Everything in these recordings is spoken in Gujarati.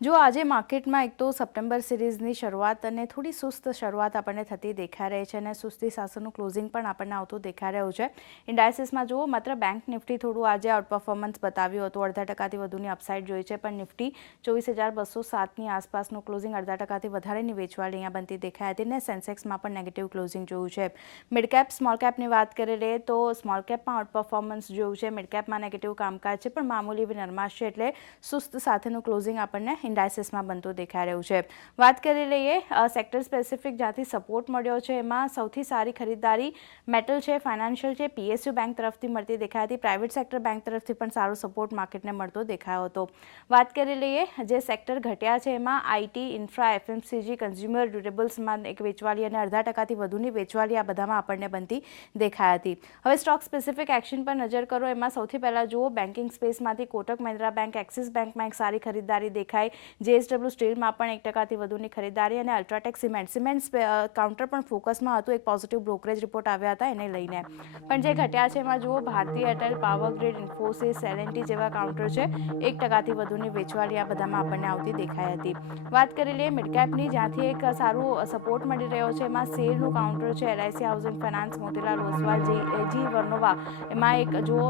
જો આજે માર્કેટમાં એક તો સપ્ટેમ્બર સિરીઝની શરૂઆત અને થોડી સુસ્ત શરૂઆત આપણને થતી દેખાઈ રહી છે અને સુસ્તી સાથેનું ક્લોઝિંગ પણ આપણને આવતું દેખાઈ રહ્યું છે. ઇન્ડાયસીસમાં જુઓ માત્ર બેંક નિફ્ટી થોડું આજે આઉટ પરફોર્મન્સ બતાવ્યું હતું, 0.5% વધુની અપસાઇડ જોઈ છે, પણ નિફ્ટી 24,207ની આસપાસનું ક્લોઝિંગ 0.5% વધારેની વેચવાળી અહીંયા બનતી દેખાઈ હતી અને સેન્સેક્સમાં પણ નેગેટિવ ક્લોઝિંગ જોયું છે. મિડ કેપ સ્મોલ કેપની વાત કરી લઈએ તો સ્મોલ કેપમાં આઉટ પરફોર્મન્સ જોયું છે, મિડ કેપમાં નેગેટિવ કામકાજ છે, પણ મામૂલી એવી નરમાશ છે, એટલે સુસ્ત સાથેનું ક્લોઝિંગ આપણને ઇન્ડાયસીસમાં બનતું દેખાઈ રહ્યું છે. વાત કરી લઈએ સેક્ટર સ્પેસિફિક જ્યાંથી સપોર્ટ મળ્યો છે એમાં સૌથી સારી ખરીદદારી મેટલ છે, ફાઇનાન્શિયલ છે, પીએસયુ બેંક તરફથી મળતી દેખાઈ હતી. પ્રાઇવેટ સેક્ટર બેંક તરફથી પણ સારો સપોર્ટ માર્કેટને મળતો દેખાયો હતો. વાત કરી લઈએ જે સેક્ટર ઘટ્યા છે એમાં આઈટી, ઇન્ફ્રા, એફએમસીજી, કન્ઝ્યુમર ડ્યુરેબલ્સમાં એક વેચવાલી અને 0.5% વધુની વેચવાલી આ બધામાં આપણને બનતી દેખાઈ હતી. હવે સ્ટોક સ્પેસિફિક એક્શન પર નજર કરો એમાં સૌથી પહેલાં જુઓ બેન્કિંગ સ્પેસમાંથી કોટક મહિન્દ્રા બેંક, એક્સિસ બેંકમાં એક સારી ખરીદદારી દેખાઈ. જેએસડબલ્યુ સ્ટીલમાં પણ 1%થી વધુની ખરીદારી અને અલ્ટ્રાટેક સિમેન્ટ કાઉન્ટર પણ ફોકસમાં હતું. એક પોઝિટિવ બ્રોકરેજ રિપોર્ટ આવ્યા હતા એને લઈને. પણ જે ઘટ્યા છે એમાં જુઓ ભારતીય Airtel, power grid, Infosys, L&T જેવા કાઉન્ટર છે 1%થી વધુની વેચવાલી આ બધામાં આપણને આવતી દેખાઈ હતી. વાત કરી લઈએ મિડકેપની જ્યાંથી એક સારું સપોર્ટ મળી રહ્યો છે એમાં શેરનું કાઉન્ટર છે, LIC housing finance, Motilal Oswal, G Vernova એમાં એક જુઓ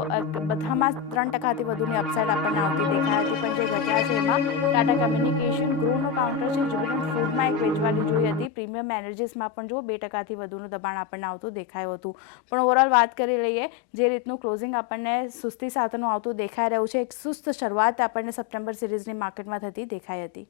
બધામાં 3%થી વધુની અપસાઇડ આપણને આવતી દેખાઈ હતી. પણ જે ઘટ્યા છે એમાં ટાટા કમ્યુનિકેશન, ગ્રોનું કાઉન્ટર છે, જ્યુબિલન્ટ ફૂડમાં એક વેચવાલી જોઈ હતી. પ્રીમિયમ એનર્જીસમાં પણ જો 2%થી વધુનું દબાણ આપણને આવતું દેખાયું હતું. પણ ઓવરઓલ વાત કરી લઈએ જે રીતનું ક્લોઝિંગ આપણને સુસ્તી સાથેનું આવતું દેખાઈ રહ્યું છે, એક સુસ્ત શરૂઆત આપણને સપ્ટેમ્બર સિરીઝની માર્કેટમાં થતી દેખાઈ હતી.